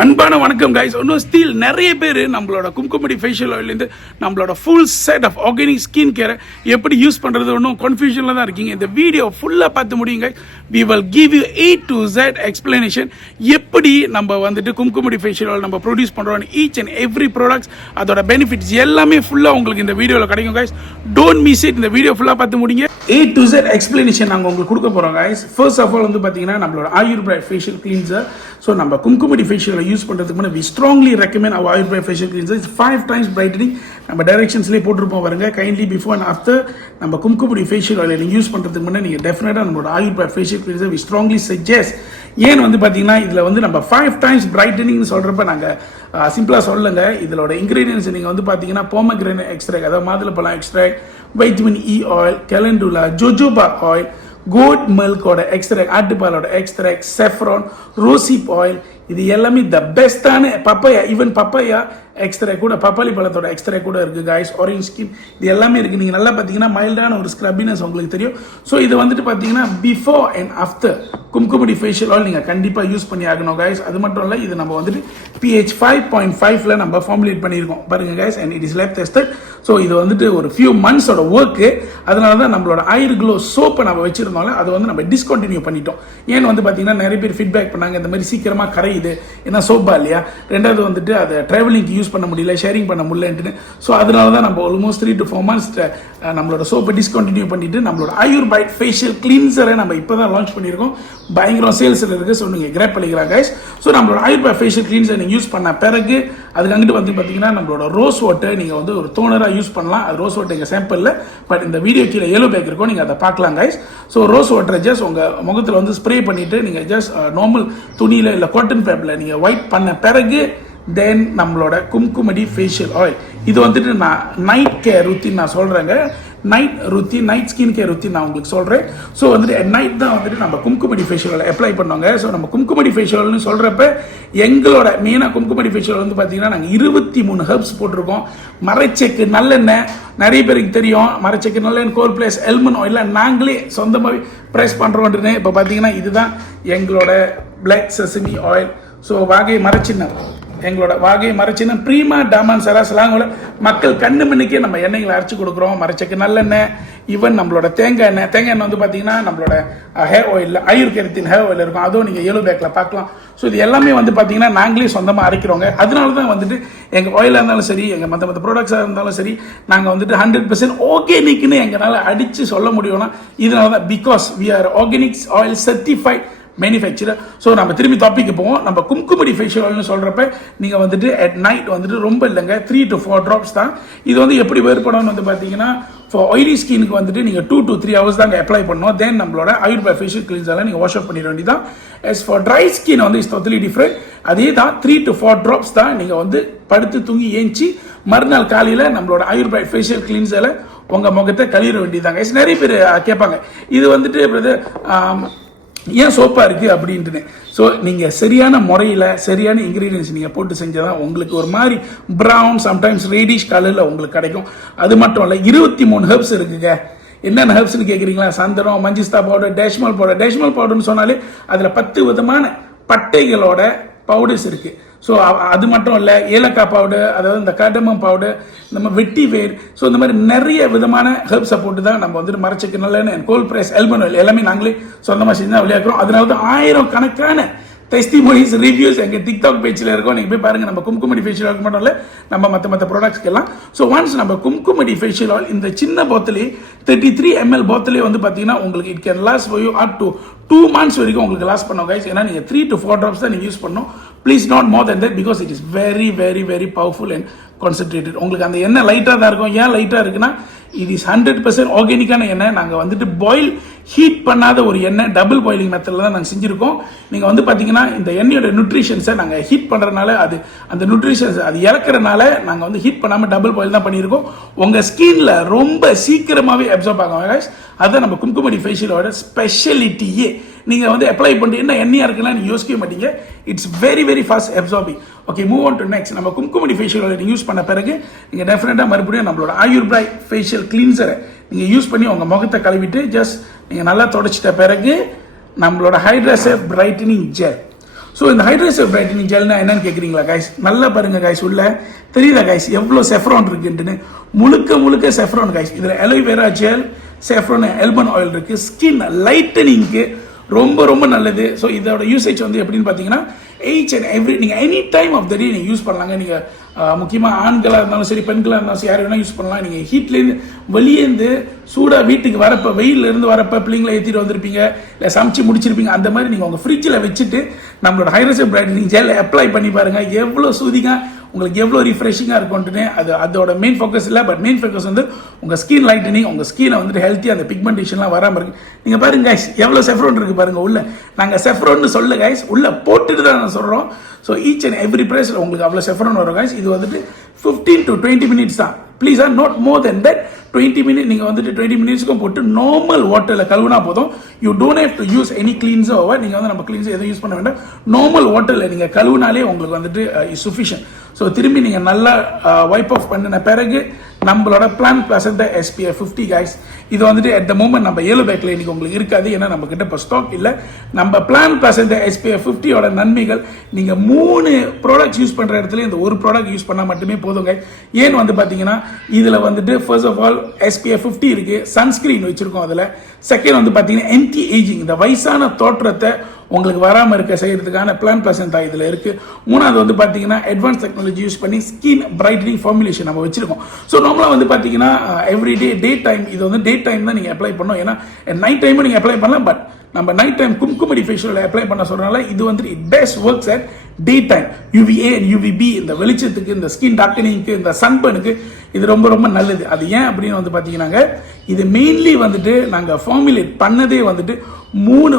அன்பான வணக்கம் கைஸ். இன்னும் ஸ்டில் நிறைய பேர் நம்மளோட கும்குமடி ஃபேஷியல் ஆயிலேருந்து நம்மளோட full set of organic skin கேரை எப்படி யூஸ் பண்ணுறது ஒன்றும் கன்ஃபியூஷனில் தான் இருக்கீங்க. இந்த வீடியோ ஃபுல்லாக பார்த்து முடியுங்க. We will give you A to Z explanation எப்படி நம்ம வந்துட்டு கும்குமடி ஃபேஷியல் ஆயில் நம்ம ப்ரொடியூஸ் பண்ணுறோம். ஈச் அண்ட் எவ்ரி ப்ராடக்ட்ஸ் அதோட பெனிஃபிட்ஸ் எல்லாமே ஃபுல்லாக உங்களுக்கு இந்த வீடியோவில் கிடைக்கும் கைஸ். Don't miss it. இந்த வீடியோ ஃபுல்லாக பார்த்து முடியுங்க. A to Z எக்ஸ்பிளனேஷன் நாங்கள் உங்களுக்கு கொடுக்க போகிறோம் கைஸ். ஃபர்ஸ்ட் ஆஃப் ஆல் வந்து பார்த்தீங்கன்னா நம்மளோட ஆயுர்வேட் ஃபேஷியல் கிளீன்சர். ஸோ நம்ம கும்குமடி ஃபேஷியலை யூஸ் பண்ணுறதுக்கு முன்னாடி we strongly recommend our Ayurveda facial cleanser. It's 5 times brightening. நம்ம டைரக்ஷன்ஸ்லேயே போட்டிருப்போம் பாருங்க. கைண்ட்லி பிஃபோர் அண்ட் ஆஃப்டர் நம்ம கும்குமடி ஃபேஷியல் ஆயில் நீங்கள் யூஸ் பண்ணுறதுக்கு முன்னாடி நீங்கள் டெஃபினட்டாக நம்மளோட Ayurveda facial cleanser we strongly suggest. ஏன் வந்து பார்த்தீங்கன்னா இதில் வந்து நம்ம 5 times brightening சொல்கிறப்ப நாங்கள் சிம்பிளாக சொல்லுங்க. இதோட இன்க்ரீடியன்ஸ் நீங்கள் வந்து பார்த்தீங்கன்னா போமக்ரேனட் எக்ஸ்ட்ராக்ட், அதாவது மாதுளப்பழம் extract, vitamin E oil, calendula, jojoba oil, goat மில்கோட எக்ஸ்ட்ராக்ட், ஆட்டுப்பாலோட எக்ஸ்ட்ராக்ட், செஃப்ரான், ரோசிப் ஆயில், இது எல்லாமே த பெஸ்டான பப்பாயா, ஈவன் பப்பாயா எக்ஸ்ட்ராக்ட் கூட, பப்பாளி பழத்தோட எக்ஸ்ட்ராக்ட் கூட இருக்குது காய்ஸ். ஆரஞ்ச் ஸ்கின் இது எல்லாமே இருக்குது. நீங்கள் நல்லா பார்த்தீங்கன்னா மைல்டான ஒரு ஸ்க்ரப்பினஸ் உங்களுக்கு தெரியும். ஸோ இது வந்துட்டு பார்த்தீங்கன்னா before and after Kumkumadi facial oil நீங்கள் கண்டிப்பாக யூஸ் பண்ணி ஆகணும் காய்ஸ். அது மட்டும் இல்லை, இது நம்ம வந்துட்டு pH 5.5 நம்ம ஃபார்முலேட் பண்ணியிருக்கோம் பாருங்க guys. And it is lab tested. So இது வந்துட்டு ஒரு ஃபியூ மந்த்ஸோட ஒர்க்கு. அதனால தான் நம்மளோட ஆயுர் க்ளோ சோப்பை நம்ம வச்சிருந்தோம்ல, அதை வந்து நம்ம டிஸ்கண்டினியூ பண்ணிட்டோம். ஏன்னு வந்து பார்த்தீங்கன்னா நிறைய பேர் ஃபீட்பேக் பண்ணாங்க, இந்த மாதிரி சீக்கிரமாக கரையுது, ஏன்னா சோப்பா இல்லையா. ரெண்டாவது வந்துட்டு அதை ட்ராவலிங்க்கு யூஸ் பண்ண முடியல, ஷேரிங் பண்ண முடியலன்ட்டு. ஸோ அதனால தான் நம்ம ஆல்மோஸ்ட் 3 to 4 months நம்மளோட சோப்பை டிஸ்கண்டினியூ பண்ணிட்டு நம்மளோட ஆயுர்பைட் ஃபேஷியல் கிளீன்சரை நம்ம இப்போ தான் லான்ச் பண்ணியிருக்கோம். பயங்கரம் சேல்ஸில் இருக்குது. ஸோ நீங்கள் கிராப் பண்ணிக்கலாம் கைஸ். ஸோ நம்மளோட ஆயுர்பைட் ஃபேஷியல் கிளீன்சர் நீங்கள் யூஸ் பண்ண பிறகு அதுக்கு அங்கிட்டு வந்து பார்த்தீங்கன்னா நம்மளோட ரோஸ் வாட்டர் நீங்கள் வந்து ஒரு டோனராக யூஸ் பண்ணலாம். அது ரோஸ் வாட்டர் எங்கள் சாம்பிளில், பட் இந்த வீடியோ கீழே எல்லோ பேக் இருக்கும், நீங்கள் அதை பார்க்கலாம் கைஸ். ஸோ ரோஸ் வாட்டரை ஜஸ்ட் உங்கள் முகத்தில் வந்து ஸ்ப்ரே பண்ணிவிட்டு நீங்கள் ஜஸ்ட் நார்மல் துணியில் இல்லை காட்டன் பேப்பில் நீங்கள் ஒயிட் பண்ண பிறகு தென் நம்மளோட கும்குமடி ஃபேஷியல் ஆயில் இது வந்துட்டு நான் நைட் கேர் ருத்தீன் நான் சொல்கிறேங்க. நைட் ஸ்கின் கேர் ருத்தீன் நான் உங்களுக்கு சொல்கிறேன். ஸோ வந்துட்டு அட் நைட் தான் வந்துட்டு நம்ம கும்குமடி ஃபேஷியல் ஆயில் அப்ளை பண்ணுவாங்க. ஸோ நம்ம கும்குமடி ஃபேஷியல் ஆயில்னு சொல்கிறப்ப எங்களோட மெயினாக கும்குமடி ஃபேஷியல் வந்து பார்த்தீங்கன்னா நாங்கள் 23 ஹெர்ப்ஸ் போட்டிருக்கோம். மரச்செக்கு நல்லெண்ணெய் நிறைய பேருக்கு தெரியும். மரச்செக்கு நல்லெண்ணெய், கோர் பிளேஸ், எல்மன் ஆயில் நாங்களே சொந்தமாகவே ப்ரைஸ் பண்ணுறோன்ட்டு. இப்போ பார்த்தீங்கன்னா இதுதான் எங்களோட பிளாக் செசமி ஆயில். ஸோ வாகை மரச்சின்னம், எங்களோட வாகை மரச்சின்னம் ப்ரீமா டாமான் சராசலாங்கள மக்கள் கண்ணு மண்ணுக்கே நம்ம எண்ணெய்களை அரைச்சி கொடுக்குறோம். மரச்செக்கு நல்லெண்ணெய், ஈவன் நம்மளோட தேங்காய் எண்ணெய் வந்து பார்த்தீங்கன்னா நம்மளோட ஹேர் ஆயில், ஆயுர்வேதத்தின் ஹேர் ஆயில் இருக்கும், அதுவும் நீங்கள் எல்லோ பேக்கில் பார்க்கலாம். ஸோ இது எல்லாமே வந்து பார்த்தீங்கன்னா நாங்களே சொந்தமாக அரைக்கிறோங்க. அதனால தான் வந்துட்டு எங்கள் ஆயிலாக இருந்தாலும் சரி, எங்கள் மற்ற ப்ராடக்ட்ஸாக இருந்தாலும் சரி, நாங்கள் வந்துட்டு 100% ஆர்கானிக்னு எங்களால் அடித்து சொல்ல முடியும்னா இதனால தான். Because we are organics oil certified manufacturer. So நம்ம திரும்பி டாபிக்கு போவோம். நம்ம கும்குமடி ஃபேஷியல் ஆயில்னு சொல்கிறப்ப நீங்கள் வந்துட்டு அட் நைட் வந்துட்டு ரொம்ப இல்லைங்க 3 to 4 drops தான். இது வந்து எப்படி வேறுபடணும்னு வந்து பார்த்தீங்கன்னா ஃபார் ஆயிலி ஸ்கினுக்கு வந்துட்டு நீங்கள் 2 to 3 hours தாங்க அப்ளை பண்ணணும். தென் நம்மளோட ஆயுர்வேத ஃபேஷியல் கிளீன்சரில் நீங்கள் வாஷ் அப் பண்ணிட வேண்டியதான். எஸ் ஃபார் ட்ரை ஸ்கின் வந்து இஸ் டோட்டலி டிஃப்ரெண்ட். அதே தான் 3 to 4 drops தான் நீங்கள் வந்து படுத்து தூங்கி ஏஞ்சி மறுநாள் காலையில் நம்மளோட ஆயுர்வேத ஃபேஷியல் கிளீன்சரில் உங்கள் முகத்தை கழுவிட வேண்டியதாங்க. நிறைய பேர் கேட்பாங்க இது வந்துட்டு பிரதர் ஏன் சோப்பாக இருக்குது அப்படின்ட்டுன்னு. ஸோ நீங்கள் சரியான முறையில் சரியான இன்க்ரீடியன்ஸ் நீங்கள் போட்டு செஞ்சால் தான் உங்களுக்கு ஒரு மாதிரி ப்ரௌன் சம்டைம்ஸ் ரெடிஷ் கலரில் உங்களுக்கு கிடைக்கும். அது மட்டும் இல்லை, 23 ஹெர்ப்ஸ் இருக்குங்க. என்னென்ன ஹெர்ப்ஸ்னு கேட்குறீங்களா? சந்தனம், மஞ்சிஸ்தா பவுடர், டேஷ்மல் பவுடர்னு சொன்னாலே அதில் 10 விதமான பட்டைகளோட பவுடர்ஸ் இருக்குது. ஸோ அது மட்டும் இல்லை, ஏலக்காய் பவுடர், அதாவது இந்த கடமம் பவுடர், நம்ம வெட்டி வேர், ஸோ இந்த மாதிரி நிறைய விதமான ஹெர்ப்ஸை போட்டு தான் நம்ம வந்துட்டு மரச்செக்கு நல்லெண்ணெய், கோல்ட் பிரஸ், எல்மன் ஆயில் எல்லாமே நாங்களே சொந்தமாக செஞ்சு தான் விளையாடுறோம். அதனால தான் 1000 கணக்கான டெஸ்டிமோனிஸ் ரிவ்யூஸ் எங்கள் டிக்டாக் பேஜில் இருக்கும். நீங்கள் போய் பாருங்கள். நம்ம கும்குமடி ஃபேஷியல் ஆயில் மட்டும் இல்லை, நம்ம மற்ற ப்ராடக்ட்ஸ்க்கு எல்லாம். ஸோ ஒன்ஸ் நம்ம கும்குமடி ஃபேஷியல் ஆயில் இந்த சின்ன போத்தலே 33 ml போத்தலே வந்து பார்த்தீங்கன்னா உங்களுக்கு it can last for you up to 2 months வரைக்கும் உங்களுக்கு லாஸ்ட் பண்ணோம் கைஸ். ஏன்னா நீங்கள் 3 to 4 drops தான் நீங்கள் யூஸ் பண்ணணும். Please not more than that, because it is very very very powerful and concentrated. உங்களுக்கு அந்த எண்ணெய் லைட்டாக தான் இருக்கும். ஏன் லைட்டாக இருக்குன்னா இது இஸ் 100% ஆர்கானிக்கான எண்ணெய். நாங்கள் வந்துட்டு பாயில் ஹீட் பண்ணாத ஒரு எண்ணெய், டபுள் பாயிலிங் மெத்தடில் தான் நாங்கள் செஞ்சுருக்கோம். நீங்கள் வந்து பார்த்தீங்கன்னா இந்த எண்ணெயோட நியூட்ரிஷன்ஸை நாங்கள் ஹீட் பண்ணுறதுனால அந்த நியூட்ரிஷன்ஸ் அது இறக்குறதுனால நாங்கள் வந்து ஹீட் பண்ணாமல் டபுள் பாயில் தான் பண்ணியிருக்கோம். உங்கள் ஸ்கின்ல ரொம்ப சீக்கிரமாகவே அப்சர்வ் ஆகும். அதுதான் நம்ம கும்குமடி ஃபேஷியலோட ஸ்பெஷலிட்டியே. நீங்கள் வந்து அப்ளை பண்ணிட்டு என்ன எண்ணெயாக இருக்குன்னா நீங்கள் யோசிக்கவே மாட்டீங்க. It's very very fast absorbing. Okay, move on to next. நம்ம கும்குமடி ஃபேஷியல் ஆயில் யூஸ் பண்ண பிறகு நீங்கள் டெஃபினட்டாக மறுபடியும் நம்மளோட ஆயுர்வேத ஃபேஷியல் கிளீன்சரை நீங்கள் யூஸ் பண்ணி உங்கள் முகத்தை கழுவிட்டு ஜஸ்ட் நீங்கள் நல்லா தொடச்சிட்ட பிறகு நம்மளோட hydra safe brightening gel. So இந்த ஹைட்ரேஷன் பிரைட்டனிங் ஜெல்னா என்னன்னு கேட்குறீங்களா கைஸ்? நல்லா பாருங்க கைஸ், உள்ள தெரியுதா கைஸ் எவ்வளோ செஃப்ரான் இருக்குன்ட்டுன்னு? முழுக்க செஃப்ரான் கைஸ். இதில் அலோவேரா ஜெல், செஃப்ரான், எல்மன் ஆயில் இருக்கு. ஸ்கின் லைட்டனிங்க்கு ரொம்ப நல்லது. ஸோ இதோட யூசேஜ் வந்து எப்படின்னு பார்த்தீங்கன்னா each and every நீங்கள் எனி டைம் ஆஃப் த டே நீங்கள் யூஸ் பண்ணலாங்க. நீங்கள் முக்கியமாக ஆண்களாக இருந்தாலும் சரி, பெண்களாக இருந்தாலும் சரி, யார் வேணால் யூஸ் பண்ணலாம். நீங்கள் ஹீட்லேருந்து வெளியேந்து சூடாக வீட்டுக்கு வரப்போ, வெயிலேருந்து வரப்போ பிள்ளைங்களை ஏற்றிட்டு வந்திருப்பீங்க, இல்லை சமைச்சு முடிச்சிருப்பீங்க, அந்த மாதிரி நீங்கள் உங்கள் ஃப்ரிட்ஜில் வச்சுட்டு நம்மளோட ஹைட்ரேஷன் பிரைட்டனிங் ஜெல் அப்ளை பண்ணி பாருங்கள். எவ்வளோ சூதிங்காக, உங்களுக்கு எவ்வளோ ரிஃப்ரெஷிங்காக இருக்கும்ட்டுன்னு. அதோட மெயின் ஃபோக்கஸ் இல்லை, பட் மெயின் ஃபோக்கஸ் வந்து உங்கள் ஸ்கின் லைட்டனிங், உங்கள் ஸ்கினை வந்துட்டு ஹெல்த்தியாக அந்த பிக்மெண்டேஷன்லாம் வராமல் இருக்கு. நீங்கள் பாருங்க கைஸ், எவ்வளோ செஃப்ரோன் இருக்குது பாருங்கள் உள்ள. நாங்கள் செஃப்ரோன்னு சொல்ல கைஸ், உள்ள போட்டுட்டு தான் நான் சொல்கிறோம். ஸோ ஈச் அண்ட் எவ்ரி ப்ரைஸில் உங்களுக்கு அவ்வளோ செஃப்ரோன் வரும் கைஸ். இது வந்துட்டு 15 to 20 minutes தான். Please are not more than that. 20 minutes நீங்கள் வந்துட்டு 20 minutesக்கும் போட்டு நார்மல் வாட்டரில் கழுவுனா போதும். You don't have to use any cleanser over. நீங்கள் வந்து நம்ம கிளீன்ஸோ எதுவும் யூஸ் பண்ண வேண்டாம். நார்மல் வாட்டரில் நீங்கள் கழுவுனாலே உங்களுக்கு வந்துட்டு இஸ் சஃபிஷியன்ட். ஸோ திரும்பி நீங்கள் நல்லா வைப் ஆஃப் பண்ணின பிறகு நம்மளோட பிளான் பிளசன்ட் SPF 50 கைஸ். இது வந்துட்டு அட் த மூமெண்ட் நம்ம 7 பேக்கில் இன்னைக்கு உங்களுக்கு இருக்காது, ஏன்னா நம்ம கிட்ட இப்போ ஸ்டாக் இல்லை. நம்ம பிளான் பிளசன்ட் SPF 50யோட நன்மைகள், நீங்கள் 3 ப்ராடக்ட்ஸ் யூஸ் பண்ணுற இடத்துல இந்த ஒரு ப்ராடக்ட் யூஸ் பண்ணால் மட்டுமே போதுங்க. ஏன்னு வந்து பார்த்தீங்கன்னா இதில் வந்துட்டு ஃபர்ஸ்ட் ஆஃப் ஆல் SPF 50 இருக்கு, சன்ஸ்கிரீன் வச்சிருக்கோம். அதில் செகண்ட் வந்து பார்த்தீங்கன்னா ஆன்டி ஏஜிங், இந்த வயசான தோற்றத்தை உங்களுக்கு வராமல் இருக்க செய்யறதுக்கான பிளான் பிளசன்டா இதில் இருக்கு. மூணாவது வந்து பார்த்தீங்கன்னா அட்வான்ஸ் டெக்னாலஜி யூஸ் பண்ணி ஸ்கின் பிரைட்டனிங் ஃபார்முலேஷன் நம்ம வச்சிருக்கோம். ஸோ நார்மலாக வந்து பார்த்தீங்கன்னா எவ்ரிடே டே டைம், இது வந்து டே டைம் தான் நீங்கள் அப்ளை பண்ணணும். ஏன்னா நைட் டைமும் நீங்கள் அப்ளை பண்ணலாம், பட் நம்ம நைட் டைம் கும்குமடி ஃபேஷியல் அப்ளை பண்ண சொல்றதுனால இது வந்து it best works at day time. UVA and UVB, இந்த வெளிச்சத்துக்கு, இந்த ஸ்கின் டார்க்கனிங்க்கு, இந்த சன்பனுக்கு இது ரொம்ப நல்லது. அது ஏன் அப்படின்னு வந்து பார்த்தீங்கன்னாங்க, இது மெயின்லி வந்துட்டு நாங்கள் ஃபார்முலேட் பண்ணதே வந்துட்டு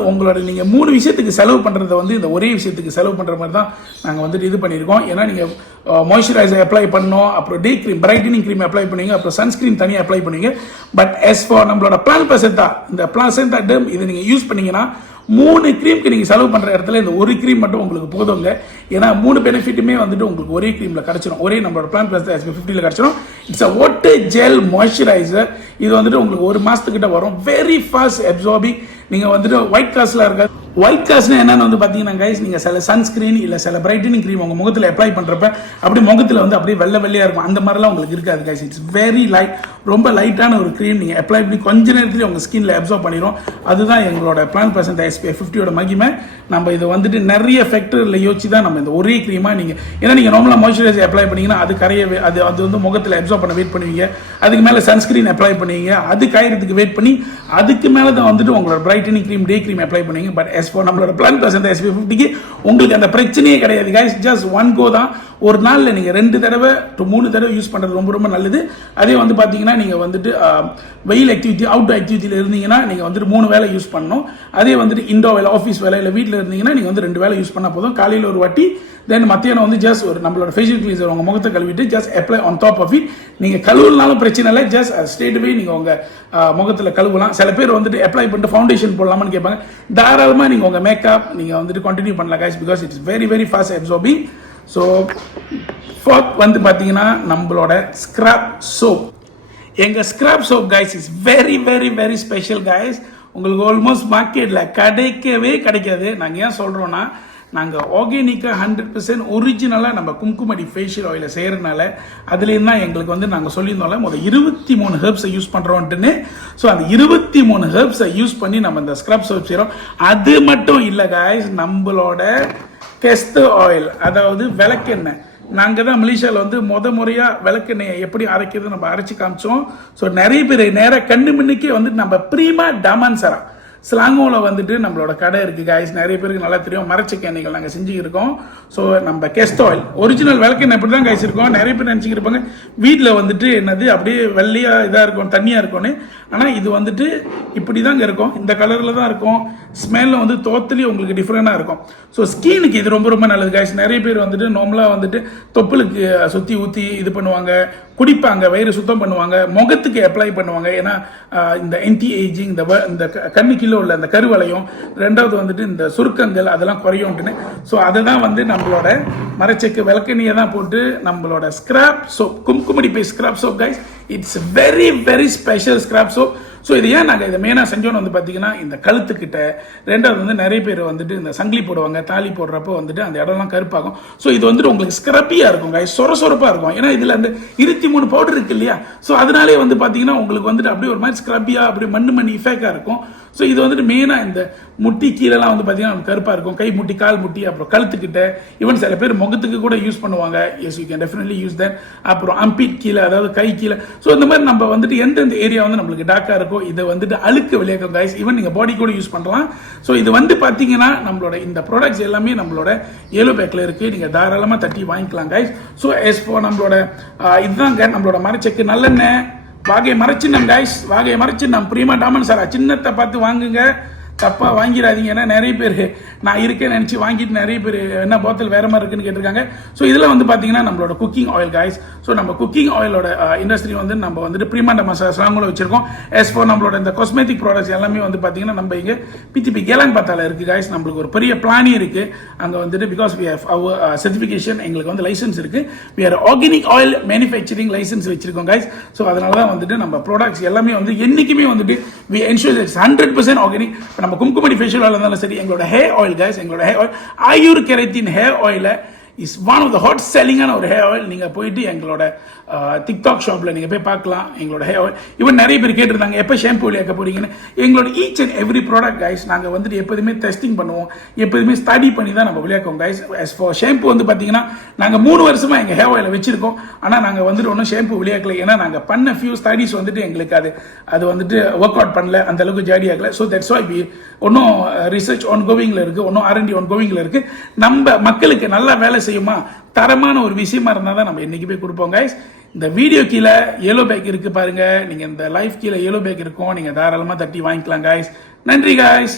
உங்களோட நீங்கள் 3 விஷயத்துக்கு செலவு பண்ணுறதை வந்து இந்த ஒரே விஷயத்துக்கு செலவு பண்ணுற மாதிரி தான் நாங்கள் வந்துட்டு இது பண்ணியிருக்கோம். ஏன்னா நீங்கள் மாய்ஸ்சரைசர் அப்ளை பண்ணோம், அப்புறம் day cream, brightening cream apply பண்ணுவீங்க, அப்புறம் சன்ஸ்கிரீன் தனியாக அப்ளை பண்ணுவீங்க. பட் எஸ் ஃபார் நம்மளோட பிளான் பிளசன்டா, இந்த பிளசன்டா டெர்ம் இதை நீங்கள் யூஸ் பண்ணீங்கன்னா 3 க்ரீம்க்கு நீங்கள் செலவு பண்ணுற இடத்துல இந்த ஒரு க்ரீம் மட்டும் உங்களுக்கு போதுங்க. ஏன்னா 3 பெனிஃபிட்டுமே வந்துட்டு உங்களுக்கு ஒரே க்ரீமில் கிடச்சிடும், ஒரே நம்மளோட பிளான் பிளஸ் SPF 50ல் கிடச்சிடும். It's a water gel moisturiser. இது வந்துட்டு உங்களுக்கு 1 மாதத்துக்கிட்ட வரும். Very fast absorbing. நீங்கள் வந்துட்டு ஒயிட் காஸ்ட்ல இருக்காது. ஒயிட் காஸ்ட்னா என்னன்னு வந்து பார்த்தீங்கன்னா கைஸ், நீங்கள் சில சன்ஸ்கிரீன் இல்லை சில பிரைட்டனிங் க்ரீம் உங்கள் முகத்தில் அப்ளை பண்ணுறப்ப அப்படி முகத்தில் வந்து அப்படியே வெள்ளையாக இருக்கும். அந்த மாதிரிலாம் உங்களுக்கு இருக்காது கைஸ். இட்ஸ் வெரி லைட், ரொம்ப லைட்டான ஒரு க்ரீம். நீங்கள் அப்ளை பண்ணி கொஞ்ச நேரத்துலேயே உங்கள் ஸ்கின்ல அப்சார்ப் பண்ணிடும். அதுதான் எங்களோட பிளான் பிளசன்ட் SPF 50யோட மகிமை. நம்ம இது வந்துட்டு நிறைய ஃபேக்டரில் யோசிச்சு தான் நம்ம இந்த ஒரே க்ரீமாக நீங்கள், ஏன்னா நீங்கள் நார்மலாக மாய்ஸ்சரைசர் அப்ளை பண்ணீங்கன்னா அது கரையவே, அது வந்து முகத்தில் அப்சார்ப் பண்ண வெயிட் பண்ணுவீங்க. அதுக்கு மேலே சன்ஸ்கிரீன் அப்ளை பண்ணுவீங்க, அது காயறதுக்கு வெயிட் பண்ணி அதுக்கு மேலே தான் வந்துட்டு உங்களோட brightening cream, day cream apply பண்ணுவீங்க. பட் நம்மளோட பிளான் பிளசன்ட் SPF 50க்கு உங்களுக்கு அந்த பிரச்சனையே கிடையாது கைஸ். ஜஸ்ட் ஒன் கோ தான். ஒரு நாளில் நீங்கள் 2 தடவை to 3 தடவை யூஸ் பண்ணுறது ரொம்ப நல்லது. அதே வந்து பார்த்தீங்கன்னா நீங்கள் வந்துட்டு வெயில் ஆக்டிவிட்டி, அவுட்டோர் ஆக்டிவிட்டியில் இருந்தீங்கன்னா நீங்கள் வந்துட்டு 3 வேளை யூஸ் பண்ணணும். அதே வந்துட்டு இண்டோர் வேலை, ஆஃபீஸ் வேலை, இல்லை வீட்டில் இருந்தீங்கன்னா நீங்கள் வந்து 2 வேளை யூஸ் பண்ணால் போதும். காலையில் ஒரு வாட்டி, தென் மத்தியானம் வந்து ஜஸ்ட் ஒரு நம்மளோட ஃபேஷியல் கிளீன்சர் உங்கள் முகத்தை கழுவிட்டு just apply on top of it. நீங்கள் கழுவுனாலும் பிரச்சனை இல்லை, ஜஸ்ட் ஸ்ட்ரெயிட்வே நீங்கள் உங்கள் முகத்தில் கழுவலாம். சில பேர் வந்துட்டு அப்ளை பண்ணிட்டு ஃபவுண்டேஷன் போடலாமான்னு கேட்பாங்க. தாராளமாக நீங்கள் உங்கள் மேக்கப் நீங்கள் வந்துட்டு கண்டினியூ பண்ணலாம் guys, because it's very fast absorbing. So fourth வந்து பார்த்தீங்கன்னா நம்மளோட ஸ்க்ரப் சோப். எங்கள் scrub soap guys is very special guys. உங்களுக்கு ஆல்மோஸ்ட் மார்க்கெட்டில் கிடைக்காது. நாங்கள் ஏன் சொல்கிறோன்னா, நாங்கள் ஆர்கானிக்காக 100% ஒரிஜினலாக நம்ம கும்குமடி ஃபேஷியல் ஆயிலை செய்கிறதுனால அதுலேருந்து தான் எங்களுக்கு வந்து நாங்கள் சொல்லியிருந்தோம்ல முதல் 23 ஹெர்ப்ஸை யூஸ் பண்ணுறோன்ட்டுன்னு. ஸோ அந்த 23 ஹெர்ப்ஸை யூஸ் பண்ணி நம்ம இந்த ஸ்க்ரப் சோப் செய்கிறோம். அது மட்டும் இல்லை கைஸ், நம்மளோட கெஸ்டர் ஆயில், அதாவது விளக்கெண்ணெய். நாங்கள் தான் மலேசியாவில் வந்து முறையாக விளக்கெண்ணெயை எப்படி அரைக்கிறது நம்ம அரைச்சி காமிச்சோம். ஸோ நிறைய பேர் நேராக கண்ணு முன்னுக்கே வந்து நம்ம ப்ரீமா டாமான்சரா ஸ்லாங்கோவில் வந்துட்டு நம்மளோட கடை இருக்குது கைஸ். நிறைய பேருக்கு நல்லா தெரியும். மரச்செக்கு எண்ணெய்கள் நாங்கள் செஞ்சுருக்கோம். ஸோ நம்ம கெஸ்டர் ஆயில் ஒரிஜினல் விளக்கெண்ணெய் இப்படி தான் கைஸ் இருக்கும். நிறைய பேர் நினச்சிக்கிருப்பாங்க வீட்டில் வந்துட்டு என்னது அப்படியே வெள்ளையாக இதாக இருக்கும், தண்ணியாக இருக்கும்னு. ஆனால் இது வந்துட்டு இப்படி தாங்க இருக்கும், இந்த கலரில் தான் இருக்கும். ஸ்மெல்ல வந்து டோட்டலி உங்களுக்கு டிஃப்ரெண்டாக இருக்கும். ஸோ ஸ்கினுக்கு இது ரொம்ப நல்லது கைஸ். நிறைய பேர் வந்துட்டு நார்மலாக வந்துட்டு தொப்புளுக்கு சுற்றி ஊற்றி இது பண்ணுவாங்க, குடிப்பாங்க, வயிறு சுத்தம் பண்ணுவாங்க, முகத்துக்கு அப்ளை பண்ணுவாங்க. ஏன்னா இந்த ஆன்டி ஏஜிங், இந்த கண்ணு கீழே உள்ள அந்த கருவளையும், ரெண்டாவது வந்துட்டு இந்த சுருக்கங்கள் அதெல்லாம் குறையும்ட்டுன்னு. ஸோ அதை தான் வந்து நம்மளோட மரச்செக்கு விளக்கெண்ணியை தான் போட்டு நம்மளோட scrub soap, Kumkumadi paste scrub soap guys. It's very special scrub soap. So இது ஏன் நாங்கள் இதை மெயினாக செஞ்சோன்னு வந்து பார்த்தீங்கன்னா இந்த கழுத்துக்கிட்ட, ரெண்டாவது வந்து நிறைய பேர் வந்துட்டு இந்த சங்கிலி போடுவாங்க, தாலி போடுறப்போ வந்துட்டு அந்த இடம்லாம் கருப்பாகும். ஸோ இது வந்துட்டு உங்களுக்கு ஸ்க்ரப்பியாக இருக்கும் guys, சொரசொரப்பாக இருக்கும். ஏன்னா இதில் அந்த 23 பவுடர் இருக்கு இல்லையா, ஸோ அதனாலே வந்து பார்த்தீங்கன்னா உங்களுக்கு வந்துட்டு அப்படியே ஒரு மாதிரி ஸ்க்ரப்பியாக அப்படியே மண்ணு இஃபெக்டாக இருக்கும். ஸோ இது வந்துட்டு மெயினாக இந்த முட்டி கீழெல்லாம் வந்து பார்த்தீங்கன்னா கருப்பாக இருக்கும், கை முட்டி, கால் முட்டி, அப்புறம் கழுத்துக்கிட்ட, ஈவன் சில பேர் முகத்துக்கு கூட யூஸ் பண்ணுவாங்க. Yes you can definitely use that. அப்புறம் அம்பீட் கீழே, அதாவது கை கீழே. ஸோ இந்த மாதிரி நம்ம வந்துட்டு எந்தெந்த ஏரியா வந்து நம்மளுக்கு டார்க்காக இருக்கோ இதை வந்துட்டு அழுக்கு விளையாக்கும் கைஸ். ஈவன் நீங்கள் பாடி கூட யூஸ் பண்ணலாம். ஸோ இது வந்து பார்த்தீங்கன்னா நம்மளோட இந்த ப்ராடக்ட்ஸ் எல்லாமே நம்மளோட ஏலோ பேக்கில் இருக்குது, நீங்கள் தாராளமாக தட்டி வாங்கிக்கலாம் கைஸ். ஸோ எஸ் இப்போ நம்மளோட இதுதாங்க நம்மளோட மரச்செக்கு நல்லெண்ணெய், வாகையை மறைச்சினம் கைஸ், வாகையை மறைச்சினம். பிரியமா டாமன் சார் சின்னத்தை பார்த்து வாங்குங்க, தப்பா வாங்கிடாதீங்க. ஏன்னா நிறைய பேர் நான் இருக்கேன்னு நினைச்சு வாங்கிட்டு நிறைய பேர் என்ன போத்தல் வேற மாதிரி இருக்குன்னு கேட்டிருக்காங்க. ஸோ இதில் வந்து பார்த்தீங்கன்னா நம்மளோட குக்கிங் ஆயில் கைஸ். ஸோ நம்ம குக்கிங் ஆயிலோட இண்டஸ்ட்ரி வந்து நம்ம வந்துட்டு பிரிமாண்ட மசாலாங்களும் வச்சிருக்கோம். எஸ் ஃபார் நம்மளோட இந்த காஸ்மெட்டிக் ப்ராடக்ட்ஸ் எல்லாமே வந்து பார்த்தீங்கன்னா நம்ம இங்கே பிடிபி கேலாங் பார்த்தால இருக்கு கைஸ். நம்மளுக்கு ஒரு பெரிய பிளானே இருக்கு அங்கே வந்துட்டு, because we have our certification, எங்களுக்கு வந்து லைசன்ஸ் இருக்கு. We are organic oil manufacturing licence வச்சிருக்கோம் கைஸ். ஸோ அதனால தான் வந்துட்டு நம்ம ப்ராடக்ட்ஸ் எல்லாமே வந்து என்னைக்குமே வந்துட்டு வி என்ஷூர் இட்ஸ் 100% ஆர்கானிக். நம்ம கும்குமடி ஃபேஷியல் ஆயில் இருந்தாலும் சரி, எங்களோட ஹேர் ஆயில் கைஸ், எங்களோட hair oil Ayur Keratin hair oil is one of the hot செல்லிங்கான ஒரு ஹேர் ஆயில். நீங்கள் போயிட்டு எங்களோட டிக்டாக் ஷாப்பில் நீங்கள் போய் பார்க்கலாம் எங்களோட ஹேர் ஆயில். இவன் நிறைய பேர் கேட்டிருந்தாங்க எப்போ ஷாம்பு விளையாக்க போறீங்கன்னு. எங்களோட each and every product guys நாங்கள் வந்துட்டு எப்போதுமே டெஸ்டிங் பண்ணுவோம், எப்போதுமே ஸ்டடி பண்ணி தான் நம்ம விளையாக்குவோம் கைஸ். எஸ் ஃபார் ஷாம்பு வந்து பார்த்தீங்கன்னா நாங்கள் 3 வருஷமாக எங்கள் ஹேர் ஆயிலை வச்சிருக்கோம். ஆனால் நாங்கள் வந்துட்டு ஒன்றும் ஷாம்பு விளையாக்கல. ஏன்னா நாங்கள் பண்ண ஃபியூ ஸ்டடிஸ் வந்துட்டு எங்களுக்கு அது வந்துட்டு ஒர்க் அவுட் பண்ணல, அந்த அளவுக்கு ஜாடி ஆகல. ஸோ தட்ஸ் வை ஒன்றும் ரிசர்ச் ஆன் கோவிங்கில் இருக்குது, ஒன்றும் R&D ஆன் கோவிங்கில் இருக்குது. நம்ம மக்களுக்கு நல்லா வேலை செய்யுமா, தரமான ஒரு விஷயமா இருந்தால் தான் நம்ம என்னைக்கு போய் கொடுப்போம் கைஸ். இந்த வீடியோ கீழே ஏலோ பேக் இருக்கு பாருங்க, நீங்கள் இந்த லைஃப் கீழே ஏலோ பேக் இருக்கும், நீங்கள் தாராளமாக தட்டி வாங்கிக்கலாம் கைஸ். நன்றி கைஸ்.